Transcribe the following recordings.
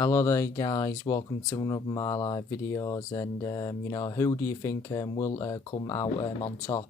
Hello there guys, welcome to another of my live videos. And who do you think will come out on top?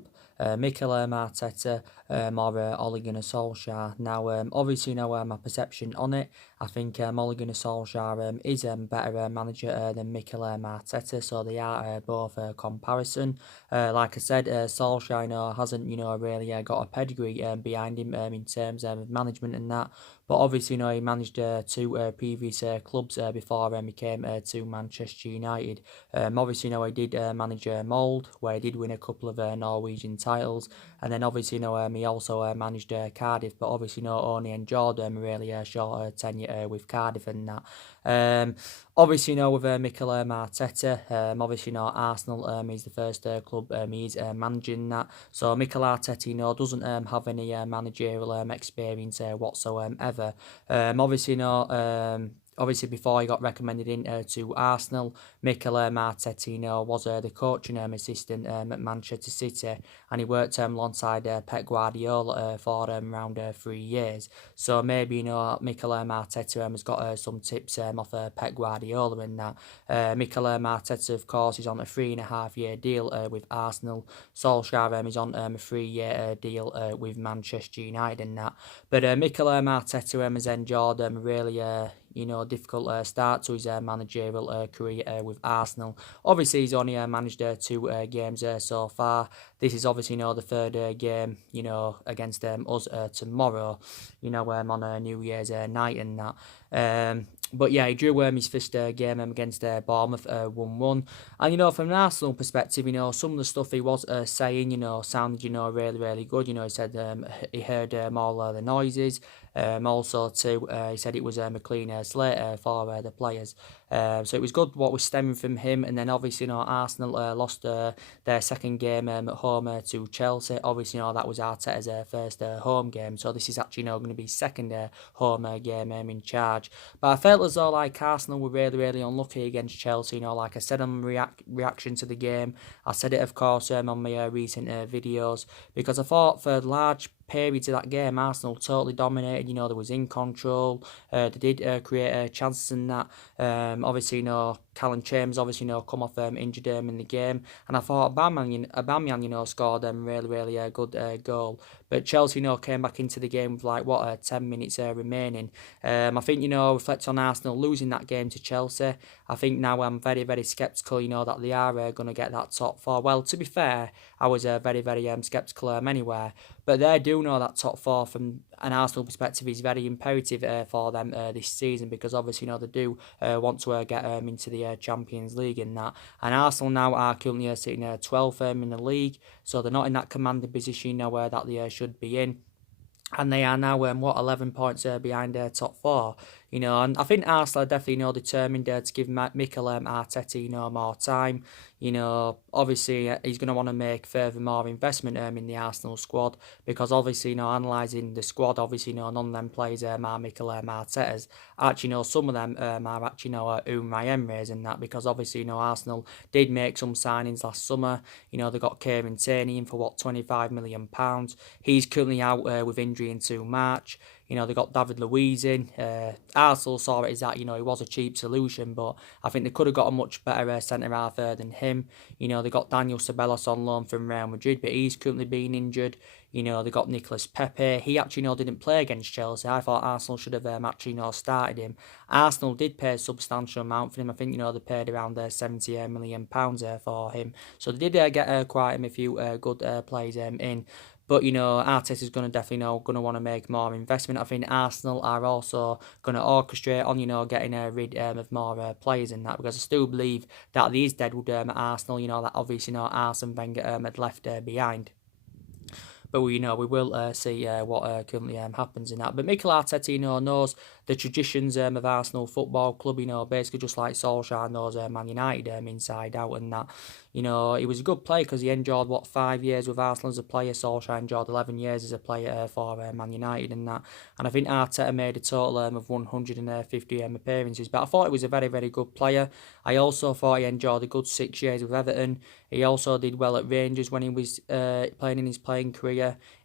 Mikel Arteta or Ole Gunnar Solskjaer. Now obviously my perception on it. I think Ole Gunnar Solskjaer is a better manager than Mikel Arteta, so they are both a comparison. Like I said, Solskjaer hasn't really got a pedigree behind him in terms of management and that. But obviously, he managed two previous clubs before he came to Manchester United. Obviously, he did manage Mould, where he did win a couple of Norwegian titles. And then obviously, he also managed Cardiff, but obviously, only enjoyed really a short tenure with Cardiff and that. Obviously, with Mikel Arteta, obviously, Arsenal is the first club he's managing that. So Mikel Arteta, doesn't have any managerial experience whatsoever. Obviously, obviously, before he got recommended to Arsenal, Mikel Arteta was the coaching assistant at Manchester City, and he worked alongside Pep Guardiola for around 3 years. So maybe Mikel Arteta has got some tips off Pep Guardiola in that. Mikel Arteta, of course, is on a 3.5 year deal with Arsenal. Solskjaer is on a 3 year deal with Manchester United and that. But Mikel Arteta has enjoyed really difficult start to his managerial career with Arsenal. Obviously, he's only managed 2 games so far. This is obviously the third game, against us tomorrow, on New Year's night and that. But yeah, he drew his first game against Bournemouth 1-1. And, from an Arsenal perspective, some of the stuff he was saying, sounded, really, really good. He said he heard all the noises. Also, too, he said it was a clean slate for the players. So it was good what was stemming from him. And then, obviously, Arsenal lost their second game at home to Chelsea. Obviously, that was Arteta's first home game. So this is actually going to be second home game in charge. But I felt as though Arsenal were really, really unlucky against Chelsea. Like I said on reaction to the game, I said it, of course, on my recent videos, because I thought for large periods of that game, Arsenal totally dominated. They was in control. They did create chances in that. Obviously, Callum Chambers obviously come off injured in the game, and I thought Aubameyang scored really, really a good goal. But Chelsea came back into the game with 10 minutes remaining. I think reflect on Arsenal losing that game to Chelsea. I think now I'm very, very sceptical that they are going to get that top four. Well, to be fair, I was very, very sceptical anywhere. But they do know that top four from an Arsenal perspective is very imperative for them this season, because obviously they do want to get into the Champions League and that. And Arsenal now are currently sitting 12th in the league, so they're not in that commanding position where that they should be in. And they are now 11 points behind top four. And I think Arsenal are definitely determined to give Mikel Arteta more time. Obviously he's going to want to make further more investment in the Arsenal squad, because obviously analysing the squad, obviously none of them players are Mikel Arteta's. Actually some of them are actually Unai Emery's and that, because obviously Arsenal did make some signings last summer. They got Kieran Tierney in for £25 million. He's currently out with injury into March. They got David Luiz in. Arsenal saw it as that, he was a cheap solution, but I think they could have got a much better centre-half than him. They got Daniel Ceballos on loan from Real Madrid, but he's currently been injured. They got Nicolas Pepe. He actually didn't play against Chelsea. I thought Arsenal should have actually started him. Arsenal did pay a substantial amount for him. I think they paid around £70 million for him. So they did get quite a few good players in. But, Arteta is going to definitely going to want to make more investment. I think Arsenal are also going to orchestrate on, getting rid of more players in that, because I still believe that there is deadwood at Arsenal, that obviously, Arsene Wenger had left behind. But we will see what currently happens in that. But Mikel Arteta knows the traditions of Arsenal Football Club. Basically just like Solskjaer knows Man United inside out and that. He was a good player because he enjoyed 5 years with Arsenal as a player. Solskjaer enjoyed 11 years as a player for Man United and that. And I think Arteta made a total of 150 appearances. But I thought he was a very, very good player. I also thought he enjoyed a good 6 years with Everton. He also did well at Rangers when he was playing in his playing career.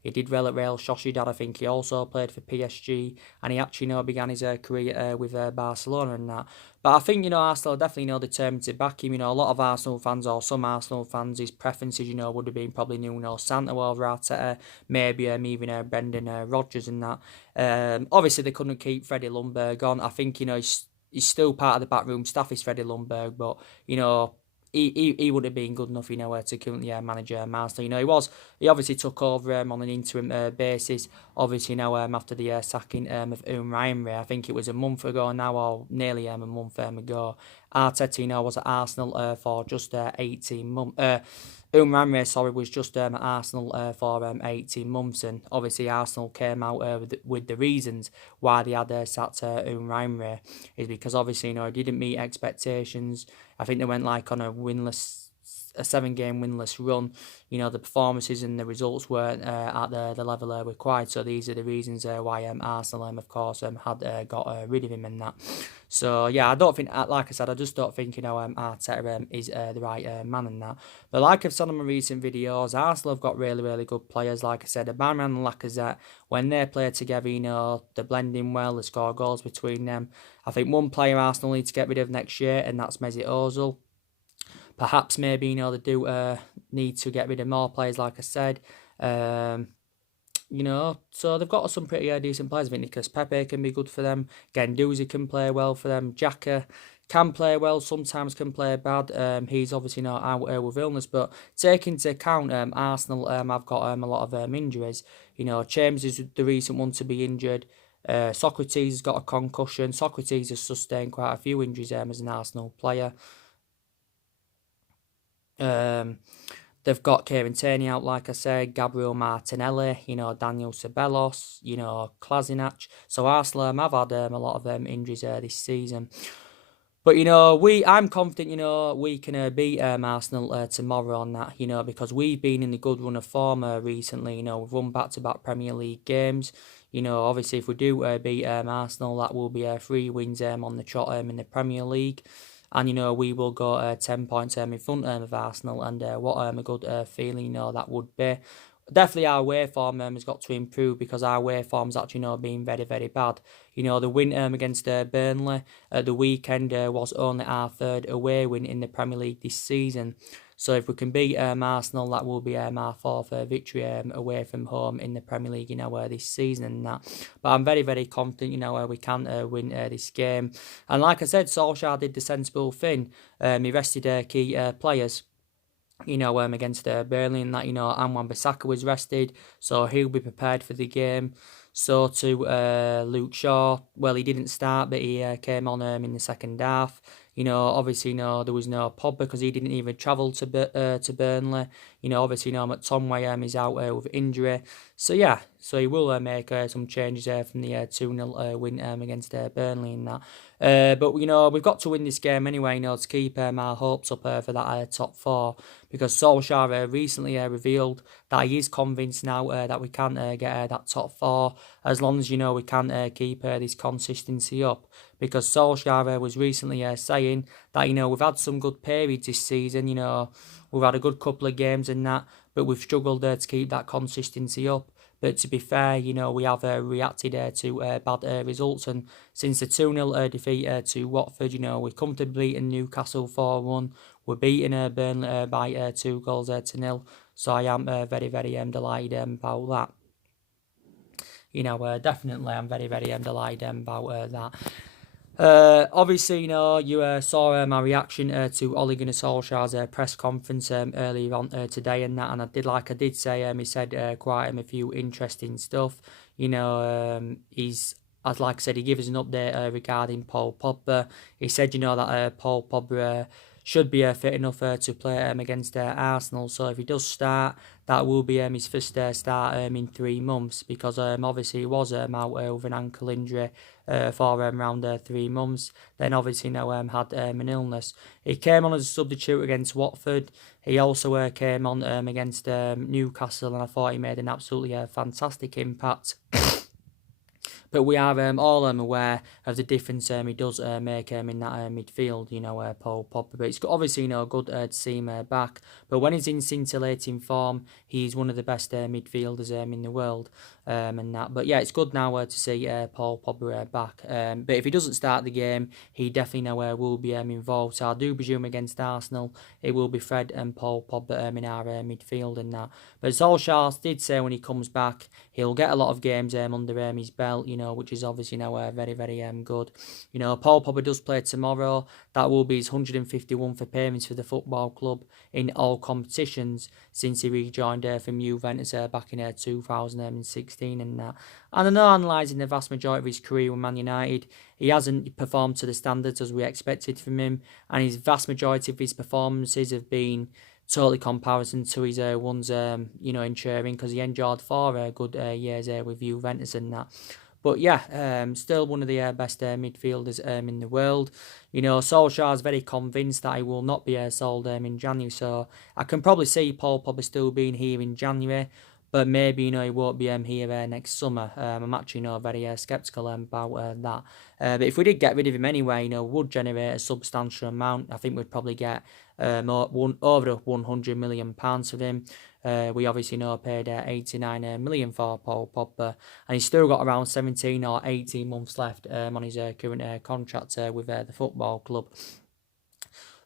He did well at Real Sociedad. I think he also played for PSG, and he actually, began his career with Barcelona and that. But I think, Arsenal are definitely, determined to back him. A lot of Arsenal fans, or some Arsenal fans, his preferences, would have been probably Nuno Santo over Arteta, maybe even Brendan Rodgers and that. Obviously, they couldn't keep Freddie Ljungberg on. I think, he's still part of the backroom staff, is Freddie Ljungberg, but, he would have been good enough, to currently manage Arsenal. He obviously took over on an interim basis, obviously, after the sacking of Unai. I think it was a month ago now, or nearly a month ago. Arteta, was at Arsenal for just 18 months. Unai, was just at Arsenal for 18 months, and obviously Arsenal came out with the reasons why they had sacked Unai, is because obviously, he didn't meet expectations. I think they went like on a 7-game winless run. The performances and the results weren't at the level required. So these are the reasons why Arsenal, of course, had got rid of him and that. So yeah, I don't think, like I said, I just don't think Arteta is the right man in that. But like I've said in my recent videos, Arsenal have got really, really good players. Like I said, Aubameyang and Lacazette, when they play together, they're blending well. They score goals between them. I think one player Arsenal need to get rid of next year, and that's Mesut Ozil. Perhaps maybe, they do need to get rid of more players, like I said. So they've got some pretty decent players. I think Nicolas Pepe can be good for them. Guendouzi can play well for them. Xhaka can play well, sometimes can play bad. He's obviously not out with illness, but take into account Arsenal have got a lot of injuries. James is the recent one to be injured. Socrates has got a concussion. Socrates has sustained quite a few injuries as an Arsenal player. They've got Kieran Tierney out, like I said, Gabriel Martinelli, Daniel Ceballos, Kolasinac. So Arsenal have had a lot of injuries this season. But, I'm confident, we can beat Arsenal tomorrow on that, because we've been in the good run of form recently. We've won back-to-back Premier League games. Obviously, if we do beat Arsenal, that will be 3 wins on the trot in the Premier League. And, we will go 10 points in front of Arsenal. And what a good feeling, that would be. Definitely our away form has got to improve, because our away form's actually, been very, very bad. The win against Burnley at the weekend was only our 3rd away win in the Premier League this season. So if we can beat Arsenal, that will be our 4th victory away from home in the Premier League, this season and that. But I'm very, very confident, we can win this game. And like I said, Solsjaker did the sensible thing. He rested key players. Against Burnley and that, Wan-Bissaka was rested, so he'll be prepared for the game. So to Luke Shaw, well, he didn't start, but he came on in the second half. Obviously, there was no Pogba because he didn't even travel to Burnley. Obviously, McTominay is out with injury. So, yeah, so he will make some changes from the 2-0 win against Burnley and that. But, we've got to win this game anyway, to keep our hopes up for that top 4. Because Solskjaer recently revealed that he is convinced now that we can get that top 4, as long as, we can keep this consistency up. Because Solskjaer was recently saying that, we've had some good periods this season, we've had a good couple of games and that, but we've struggled to keep that consistency up. But to be fair, we have reacted to bad results. And since the 2-0 defeat to Watford, we've comfortably beaten Newcastle 4-1. We're beating Burnley by 2 goals to 0. So I am very, very delighted about that. Definitely I'm very, very delighted about that. Obviously, you saw my reaction to Ole Gunnar Solskjaer's press conference earlier on today and that, and I did say, he said quite a few interesting stuff. He's, as like I said, he gave us an update regarding Paul Pogba. He said, that Paul Pogba should be fit enough to play against Arsenal. So if he does start, that will be his first start in 3 months, because obviously he was out with an ankle injury for around 3 months. Then obviously had an illness. He came on as a substitute against Watford. He also came on against Newcastle, and I thought he made an absolutely fantastic impact. But we are all aware of the difference he does make in that midfield, Paul Pogba. But it's obviously, good to see him back. But when he's in scintillating form, he's one of the best midfielders in the world. And that. But yeah, it's good now to see Paul Pogba back. But if he doesn't start the game, he definitely will be involved. So I do presume against Arsenal, it will be Fred and Paul Pogba in our midfield and that. But Solskjaer did say when he comes back, he'll get a lot of games under his belt, which is obviously very, very good. Paul Pogba does play tomorrow. That will be his 151st appearance for the football club in all competitions since he rejoined from Juventus back in 2016 and that. And I know analysing the vast majority of his career with Man United, he hasn't performed to the standards as we expected from him, and his vast majority of his performances have been totally comparison to his ones, in Turin, because he enjoyed 4 good years with Juventus and that. But yeah, still one of the best midfielders in the world. Solskjaer is very convinced that he will not be sold in January, so I can probably see Paul Pogba still being here in January. But maybe, he won't be here next summer. I'm actually, very sceptical about that. But if we did get rid of him anyway, would generate a substantial amount. I think we'd probably get over £100 million for him. We obviously paid 89 million for Paul Pogba, and he's still got around 17 or 18 months left on his current contract with the football club.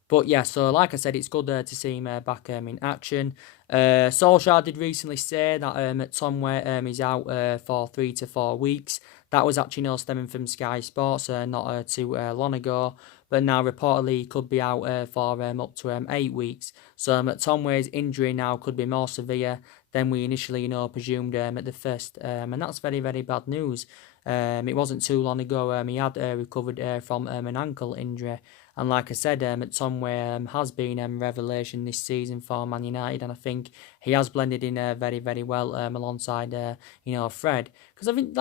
But yeah, so like I said, it's good to see him back in action. Solskjaer did recently say that Tom is out for 3 to 4 weeks. That was actually stemming from Sky Sports not too long ago. But now reportedly he could be out for up to 8 weeks. So Tomway's injury now could be more severe than we initially presumed at the first. And that's very, very bad news. It wasn't too long ago he had recovered from an ankle injury. And like I said, Tomway has been a revelation this season for Man United, and I think he has blended in very, very well alongside, Fred. Because I think,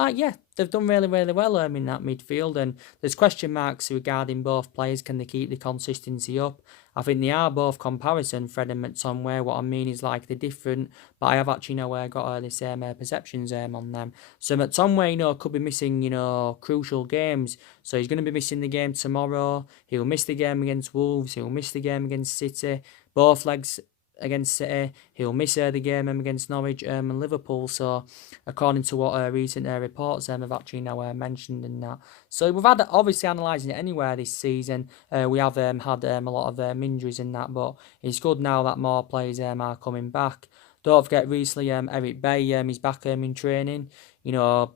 they've done really, really well in that midfield, and there's question marks regarding both players. Can they keep the consistency up? I think they are both comparison, Fred and McTominay. What I mean is they're different, but I have actually got the same perceptions on them. So McTominay, could be missing crucial games. So he's going to be missing the game tomorrow. He'll miss the game against Wolves. He'll miss the game against City. Both legs against City. He'll miss the game against Norwich and Liverpool. So, according to what recent reports have actually mentioned in that. So, we've had, obviously, analysing it anywhere this season, we have had a lot of injuries in that, but it's good now that more players are coming back. Don't forget, recently, Eric Bay is back in training.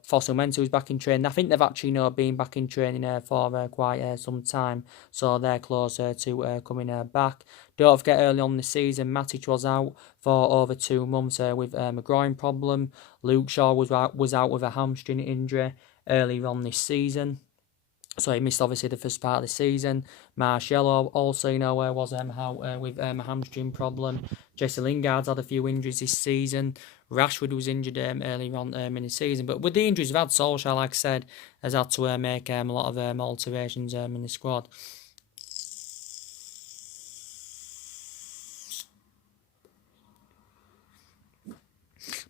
Fossil Mental is back in training. I think they've actually, been back in training for quite some time. So they're closer to coming back. Don't forget, early on in the season, Matic was out for over 2 months with a groin problem. Luke Shaw was out with a hamstring injury early on this season. So he missed obviously the first part of the season. Marcelo also, was out with a hamstring problem. Jesse Lingard's had a few injuries this season. Rashford was injured early on in the season. But with the injuries we've had, Solskjaer, like I said, has had to make a lot of alterations in the squad.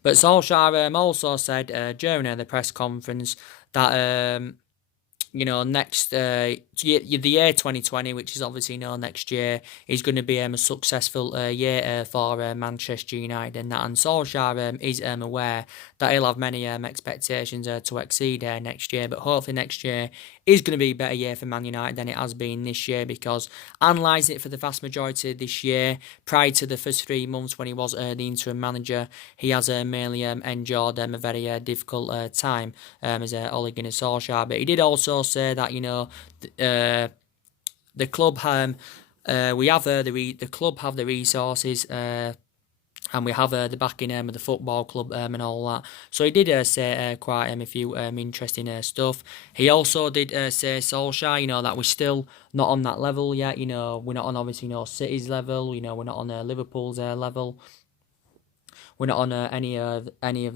But Solskjaer also said during the press conference that next the year 2020, which is obviously next year, is going to be a successful year for Manchester United, and Solskjaer is aware that he'll have many expectations to exceed next year, but hopefully next year is going to be a better year for Man United than it has been this year, because analysing it for the vast majority of this year, prior to the first 3 months when he was the interim manager, he has mainly endured a very difficult time as Ole Gunnar Solskjaer. But he did also say that the club the club have the resources. And we have the backing of the football club and all that. So he did say quite a few interesting stuff. He also did say, Solskjaer, that we're still not on that level yet. We're not on obviously City's level. We're not on Liverpool's level. We're not on any of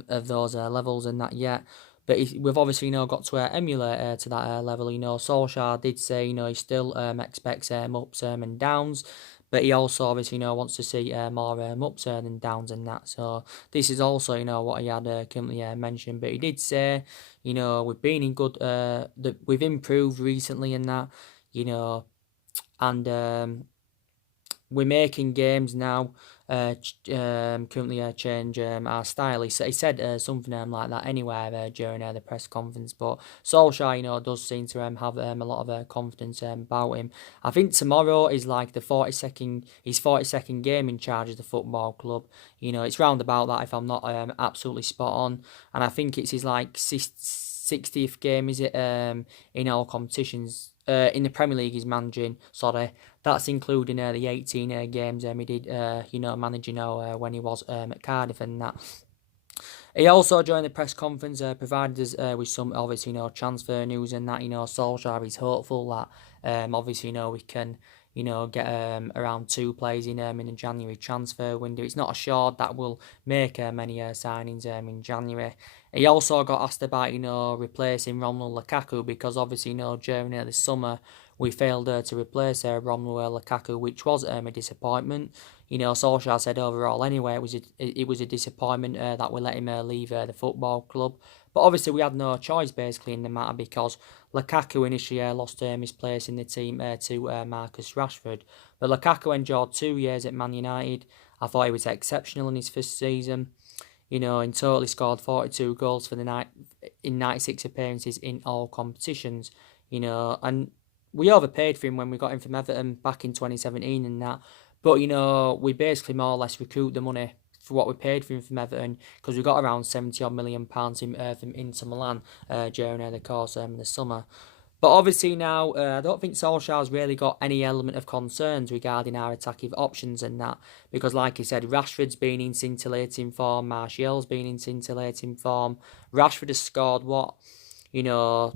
those levels and that yet. But we've obviously got to emulate to that level. Solskjaer did say he still expects ups and downs. but he also obviously wants to see more ups and downs and that. So this is also what he had currently mentioned, but he did say we've been in good that we've improved recently and that you know and we're making games now. Currently change our style. He said something like that anywhere during the press conference. But Solskjaer, does seem to have a lot of confidence about him. I think tomorrow is like his 42nd game in charge of the football club. It's round about that if I'm not absolutely spot on. And I think it's his like 60th game, is it? In all competitions. In the Premier League, he's managing. Sorry, that's including the 18 games he did. Managing when he was at Cardiff and that. He also during the press conference provided us with some obviously transfer news and that. Solskjaer is hopeful that obviously we can get around 2 players in the January transfer window. It's not assured that we'll make many signings in January. He also got asked about replacing Romelu Lukaku because obviously during the summer we failed to replace Romelu Lukaku, which was a disappointment. Solskjaer said overall anyway it was a disappointment that we let him leave the football club. But obviously we had no choice basically in the matter because Lukaku initially lost his place in the team to Marcus Rashford. But Lukaku endured 2 years at Man United. I thought he was exceptional in his first season. In total he scored 42 goals for the night in 96 appearances in all competitions. And we overpaid for him when we got him from Everton back in 2017 and that. But, we basically more or less recouped the money for what we paid for him from Everton because we got around £70 million from Inter Milan during the course of the summer. But obviously now, I don't think Solskjaer's really got any element of concerns regarding our attacking options and that. Because like he said, Rashford's been in scintillating form, Martial's been in scintillating form. Rashford has scored,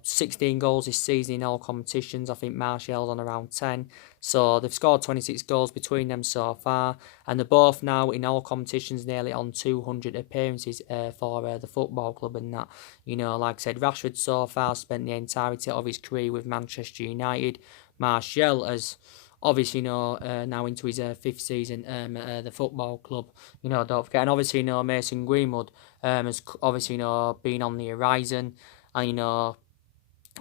16 goals this season in all competitions. I think Martial's on around 10. So they've scored 26 goals between them so far. And they're both now in all competitions nearly on 200 appearances for the football club and that. Like I said, Rashford so far spent the entirety of his career with Manchester United. Martial has obviously now into his 5th season at the football club. Don't forget. And obviously Mason Greenwood has obviously been on the horizon. And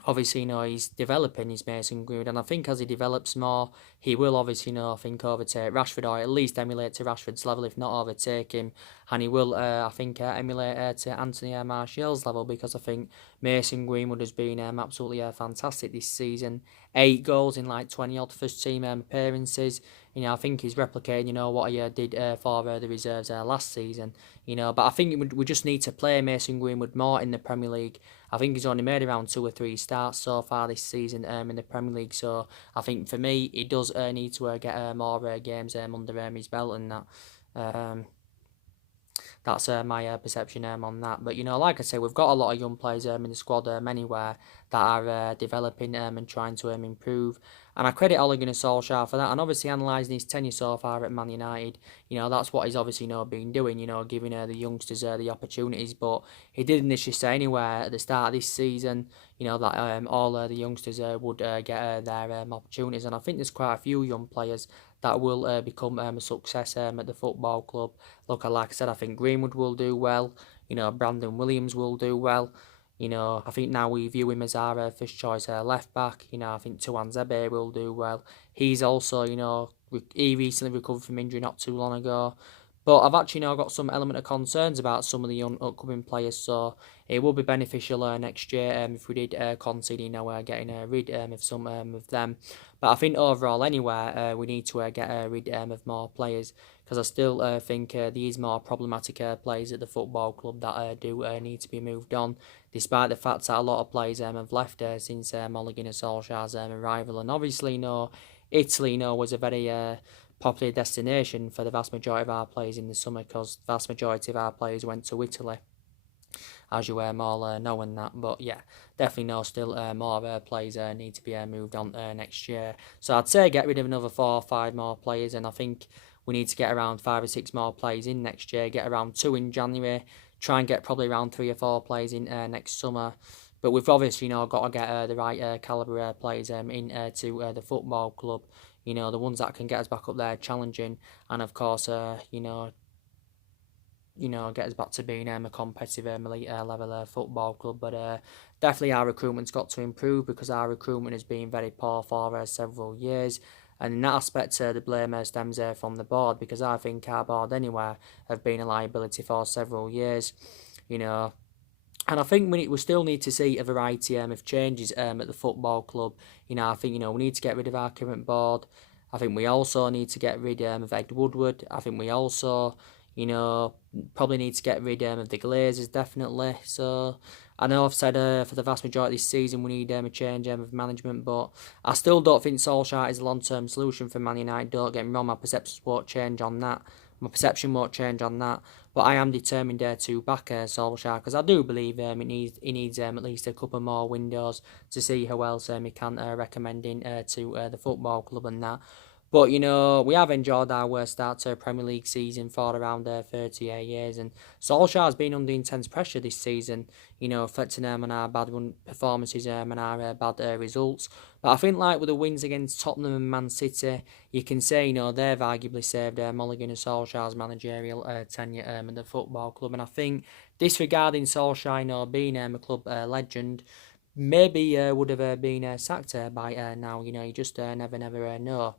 obviously he's developing his Mason Greenwood, and I think as he develops more he will obviously I think overtake Rashford, or at least emulate to Rashford's level if not overtake him, and he will I think emulate to Anthony Martial's level, because I think Mason Greenwood has been absolutely fantastic this season. 8 goals in like 20 odd first team appearances. I think he's replicating what he did for the reserves last season. But I think we just need to play Mason Greenwood more in the Premier League. I think he's only made around 2 or 3 starts so far this season in the Premier League. So I think for me, he does need to get more games under his belt and that. That's my perception on that. But, like I say, we've got a lot of young players in the squad anywhere that are developing and trying to improve. And I credit Ole Gunnar Solskjaer for that. And obviously analysing his tenure so far at Man United, that's what he's obviously been doing, giving the youngsters the opportunities. But he did initially say anywhere at the start of this season, that all the youngsters would get their opportunities. And I think there's quite a few young players that will become a success at the football club. Look, like I said, I think Greenwood will do well. Brandon Williams will do well. I think now we view him as our first choice left back. I think Tuan Zebe will do well. He's also, he recently recovered from injury not too long ago. But I've actually now got some element of concerns about some of the upcoming players, so it will be beneficial next year if we did concede, getting rid of some of them. But I think overall, anyway, we need to get rid of more players, because I still think there is more problematic players at the football club that do need to be moved on, despite the fact that a lot of players have left since Ole Gunnar Solskjaer's arrival. And obviously, Italy, was a very popular destination for the vast majority of our players in the summer, because the vast majority of our players went to Italy, as you all know and that. But yeah, definitely still more players need to be moved on next year. So I'd say get rid of another 4 or 5 more players, and I think we need to get around 5 or 6 more players in next year, get around 2 in January, try and get probably around 3 or 4 players in next summer. But we've obviously got to get the right calibre players in to the football club. the ones that can get us back up there challenging, and of course, get us back to being a competitive elite level football club. But definitely our recruitment's got to improve, because our recruitment has been very poor for several years. And in that aspect, the blame stems from the board, because I think our board anyway have been a liability for several years, And I think we still need to see a variety of changes at the football club. I think, we need to get rid of our current board. I think we also need to get rid of Ed Woodward. I think we also, probably need to get rid of the Glazers, definitely. So I know I've said for the vast majority of this season we need a change of management, but I still don't think Solsjaker is a long-term solution for Man United. Don't get me wrong, my perception won't change on that. But I am determined to back Solskjaer, because I do believe he needs at least a couple more windows to see who else he can recommend in to the football club and that. But, we have enjoyed our worst start to a Premier League season for around 38 years. And Solskjaer has been under intense pressure this season, reflecting on our bad performances and our bad results. But I think, like with the wins against Tottenham and Man City, you can say, they've arguably saved Mulligan and Solskjaer's managerial tenure at the football club. And I think, disregarding Solskjaer, being a club legend, maybe would have been sacked by now. You just never know.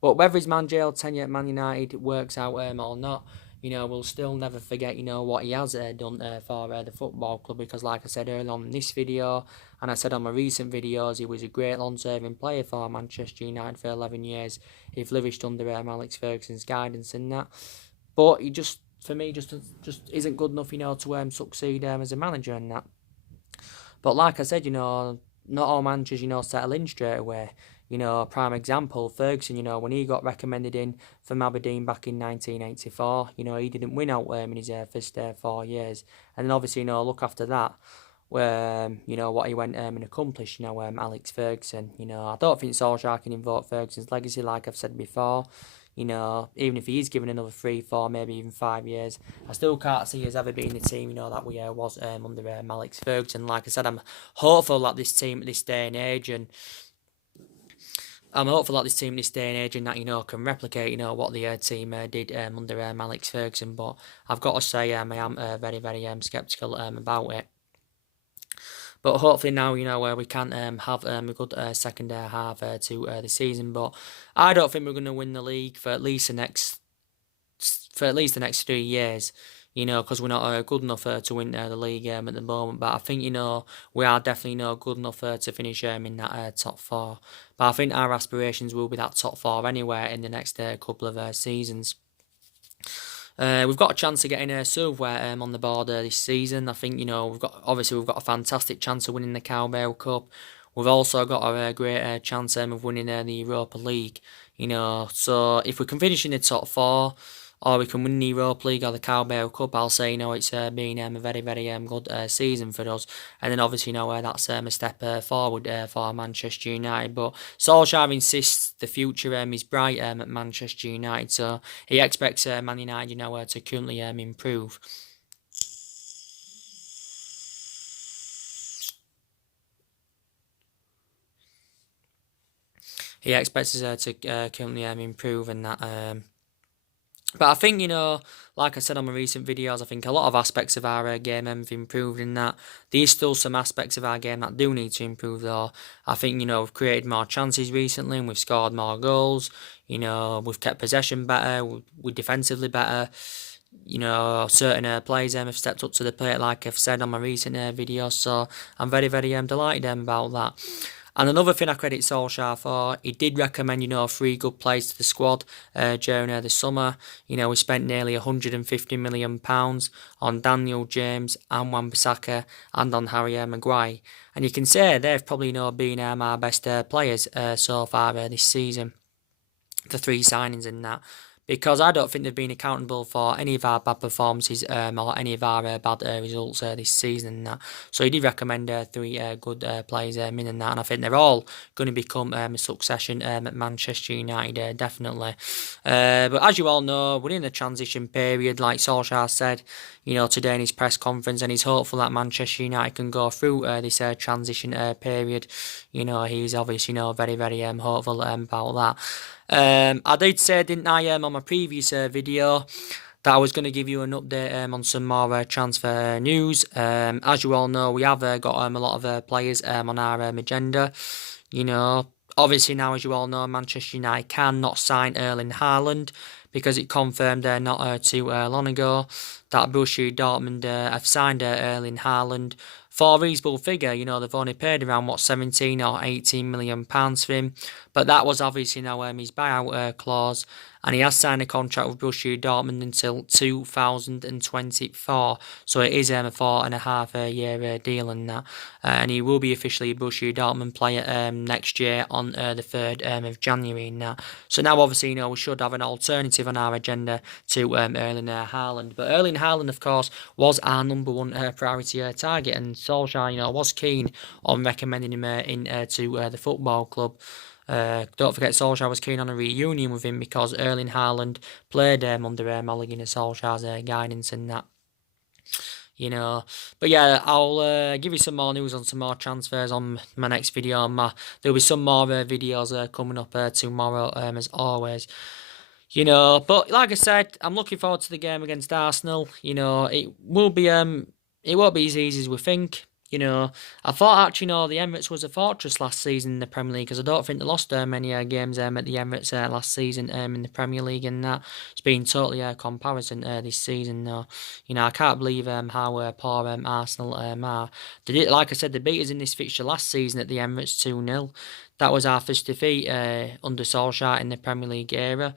But whether his managerial tenure at Man United works out or not, we'll still never forget, what he has done for the football club. Because like I said earlier on in this video, and I said on my recent videos, he was a great long-serving player for Manchester United for 11 years. He flourished under Alex Ferguson's guidance and that. But he just isn't good enough, to succeed as a manager and that. But like I said, not all managers, settle in straight away. Prime example, Ferguson, when he got recommended in from Aberdeen back in 1984, he didn't win out in his first 4 years. And then obviously, look after that, where, what he went and accomplished, Alex Ferguson. I don't think Solskjaer can invoke Ferguson's legacy, like I've said before. Even if he is given another 3, 4, maybe even 5 years, I still can't see us ever being the team, that we was under Alex Ferguson. Like I said, I'm hopeful that this team at this day and age, and that, can replicate, what the team did under Alex Ferguson. But I've got to say, I am very, very sceptical about it. But hopefully now, we can have a good second half to the season. But I don't think we're going to win the league for at least the next 3 years. Because we're not good enough to win the league at the moment. But I think, we are definitely, good enough to finish in that top 4. But I think our aspirations will be that top 4 anyway in the next couple of seasons. We've got a chance of getting silverware on the board this season. I think, we've got a fantastic chance of winning the Carabao Cup. We've also got a great chance of winning the Europa League. So if we can finish in the top 4, or we can win the Europa League or the Carabao Cup, I'll say, it's been a very, very good season for us. And then obviously, that's a step forward for Manchester United. But Solskjaer insists the future is bright at Manchester United, so he expects Man United, to currently improve. He expects us to currently improve and that. But I think, like I said on my recent videos, I think a lot of aspects of our game have improved in that. There's still some aspects of our game that do need to improve though. I think, we've created more chances recently and we've scored more goals. We've kept possession better, we're defensively better. Certain players have stepped up to the plate, like I've said on my recent videos. So I'm very, very delighted about that. And another thing I credit Solskjaer for, he did recommend, 3 good players to the squad during the summer. We spent nearly £150 million on Daniel James and Wan-Bissaka and on Harry Maguire. And you can say they've probably been our best players so far this season. The 3 signings in that. because I don't think they've been accountable for any of our bad performances or any of our bad results this season and that. So he did recommend three good players in and that, and I think they're all going to become a succession at Manchester United, definitely. But as you all know, we're in the transition period, like Solskjaer said, today in his press conference, and he's hopeful that Manchester United can go through this transition period. He's obviously, very, very hopeful about that. I did say, didn't I, on my previous video, that I was going to give you an update on some more transfer news. As you all know, we have got a lot of players on our agenda. Obviously now, as you all know, Manchester United cannot sign Erling Haaland because it confirmed not too long ago that Borussia Dortmund have signed Erling Haaland for a reasonable figure. They've only paid around 17 or 18 million pounds for him, but that was obviously now his buyout clause, and he has signed a contract with Borussia Dortmund until 2024. So it is a 4.5 year deal and that, and he will be officially a Borussia Dortmund player next year on the 3rd of January and that. So now obviously we should have an alternative on our agenda to Erling Haaland. But Erling Haaland, of course, was our number one priority target, and Solskjaer was keen on recommending him to the football club. Don't forget, Solskjaer was keen on a reunion with him because Erling Haaland played under Ole Gunnar Solskjaer's guidance and that. But yeah, I'll give you some more news on some more transfers on my next video. There'll be some more videos coming up tomorrow, as always. But like I said, I'm looking forward to the game against Arsenal. It will be it won't be as easy as we think. I thought actually, the Emirates was a fortress last season in the Premier League, because I don't think they lost many games at the Emirates last season in the Premier League, and that it's been totally a comparison this season. Though, I can't believe how poor Arsenal are. They did, like I said, they beat us in this fixture last season at the Emirates 2-0. That was our first defeat under Solskjaer in the Premier League era.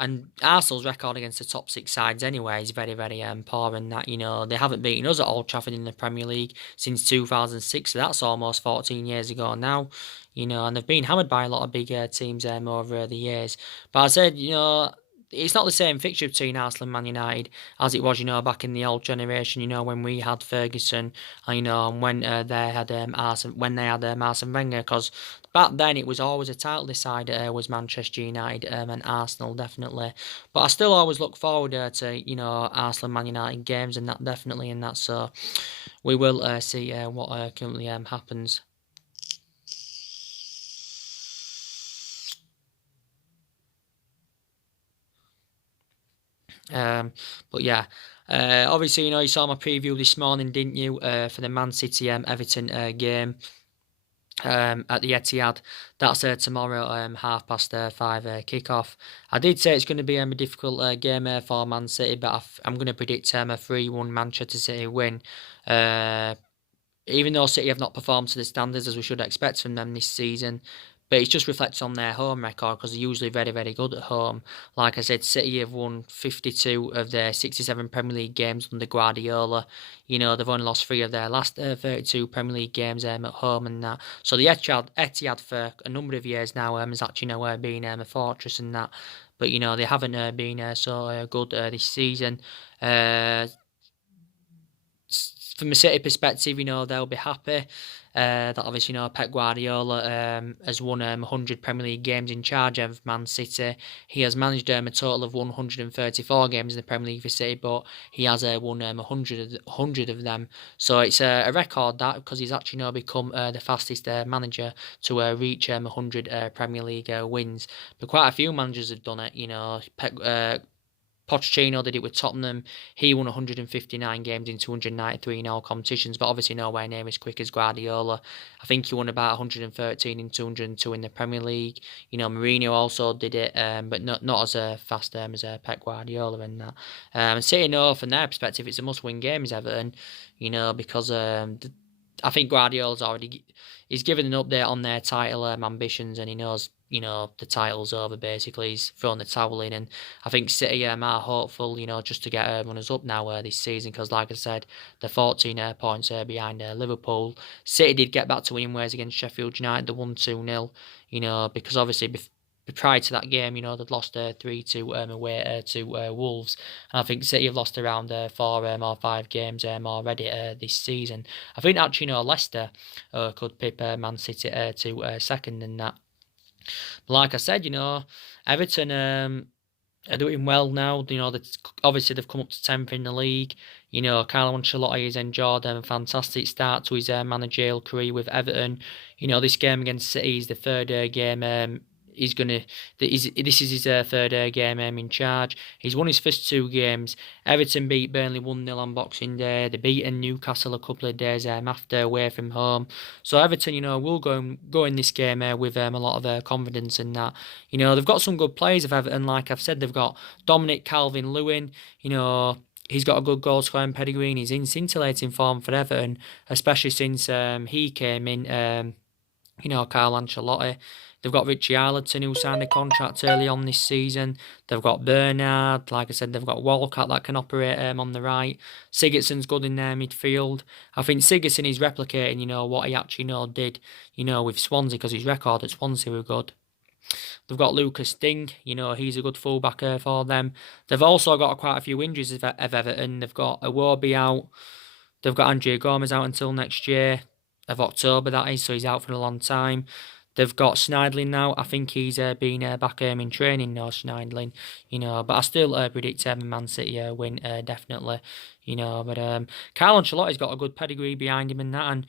And Arsenal's record against the top six sides anyway is very, very poor, and that, they haven't beaten us at Old Trafford in the Premier League since 2006, so that's almost 14 years ago now, and they've been hammered by a lot of big teams over the years. But I said, it's not the same fixture between Arsenal and Man United as it was, back in the old generation, when we had Ferguson, and when they had Arsene Wenger, because back then it was always a title decider, was Manchester United and Arsenal, definitely. But I still always look forward to, Arsenal and Man United games, and that definitely, and that, so we will see what currently happens. But yeah, obviously, you saw my preview this morning, didn't you, for the Man City Everton game at the Etihad. That's tomorrow, 5:30 kickoff. I did say it's going to be a difficult game for Man City, but I'm going to predict a 3-1 Manchester City win. Even though City have not performed to the standards as we should expect from them this season. But it just reflects on their home record, because they're usually very, very good at home. Like I said, City have won 52 of their 67 Premier League games under Guardiola. They've only lost 3 of their last 32 Premier League games at home and that. So the Etihad for a number of years now has actually been a fortress and that. But, they haven't been so good this season. From a City perspective, they'll be happy that obviously, Pep Guardiola has won 100 Premier League games in charge of Man City. He has managed a total of 134 games in the Premier League for City, but he has won 100 of them. So it's a record, that, because he's actually become the fastest manager to reach 100 Premier League wins. But quite a few managers have done it. Pochettino did it with Tottenham. He won 159 games in 293 in all competitions, but obviously nowhere near as quick as Guardiola. I think he won about 113 in 202 in the Premier League. Mourinho also did it, but not as fast as Pep Guardiola and that. And City, from their perspective, it's a must-win game, is Everton, because I think Guardiola's he's given an update on their title ambitions, and he knows, the title's over, basically. He's thrown the towel in, and I think City are hopeful, just to get runners up now this season, because like I said, they're 14 points behind Liverpool. City did get back to winning ways against Sheffield United, the 1-2-0, because obviously prior to that game, they'd lost 3-2 away to Wolves. And I think City have lost around 4 or 5 games already this season. I think actually, Leicester could pip Man City to second in that. But like I said, Everton are doing well now. Obviously they've come up to 10th in the league. Carlo Ancelotti has enjoyed a fantastic start to his managerial career with Everton. This game against City is the third game. This is his third game in charge. He's won his first 2 games. Everton beat Burnley 1-0 on Boxing Day. They beaten Newcastle a couple of days after away from home. So Everton, will go in this game with a lot of confidence in that. They've got some good players of Everton. Like I've said, they've got Dominic Calvert-Lewin. He's got a good goal scoring pedigree and he's in scintillating form for Everton, especially since he came in. Carlo Ancelotti. They've got Richie Arlington, who signed a contract early on this season. They've got Bernard. Like I said, they've got Walcott that can operate on the right. Sigurdsson's good in their midfield. I think Sigurdsson is replicating, what he actually did, with Swansea, because his record at Swansea were good. They've got Lucas Ding, he's a good fullback for them. They've also got quite a few injuries of Everton. They've got Iwobi out. They've got Andrea Gomez out until next year, of October that is, so he's out for a long time. They've got Schneidlin now. I think he's been back in training now, Schneidlin. But I still predict Man City win, definitely. But Carlo Ancelotti's got a good pedigree behind him and that. And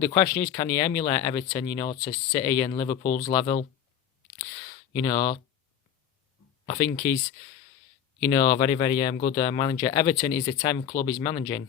the question is, can he emulate Everton, to City and Liverpool's level? I think he's, a very, very good manager. Everton is the 10th club he's managing,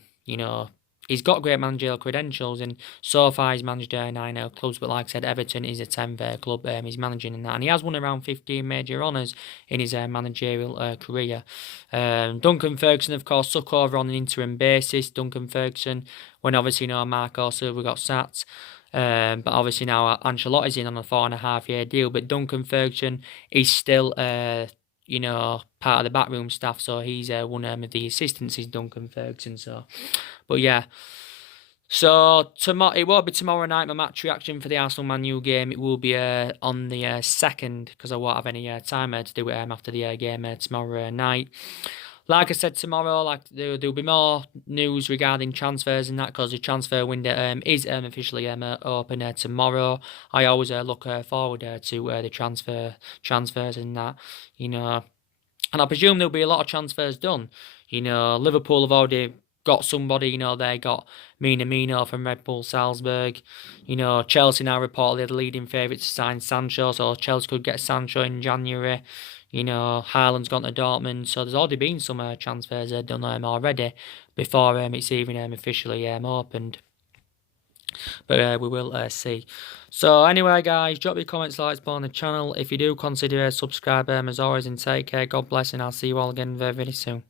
He's got great managerial credentials, and so far he's managed 9 clubs. But like I said, Everton is a 10th club he's managing in that, and he has won around 15 major honours in his managerial career. Duncan Ferguson, of course, took over on an interim basis. Duncan Ferguson, when obviously Marco Silva got sacked. But obviously now Ancelotti's in on a 4.5-year deal. But Duncan Ferguson is still part of the backroom staff, so he's one of the assistants is Duncan Ferguson. But yeah, so tomorrow it won't be tomorrow night. My match reaction for the Arsenal Man U game, it will be on the 2nd, because I won't have any time to do it after the game tomorrow night. Like I said, tomorrow, there'll be more news regarding transfers and that, because the transfer window is officially open tomorrow. I always look forward to the transfers and that, and I presume there'll be a lot of transfers done. Liverpool have already got somebody, they got Minamino from Red Bull Salzburg. Chelsea now reportedly the leading favourite to sign Sancho, so Chelsea could get Sancho in January. Haaland's gone to Dortmund, so there's already been some transfers done already before it's even officially opened. But we will see. So anyway, guys, drop your comments, likes on the channel. If you do, consider subscribe as always, and take care. God bless, and I'll see you all again very, very soon.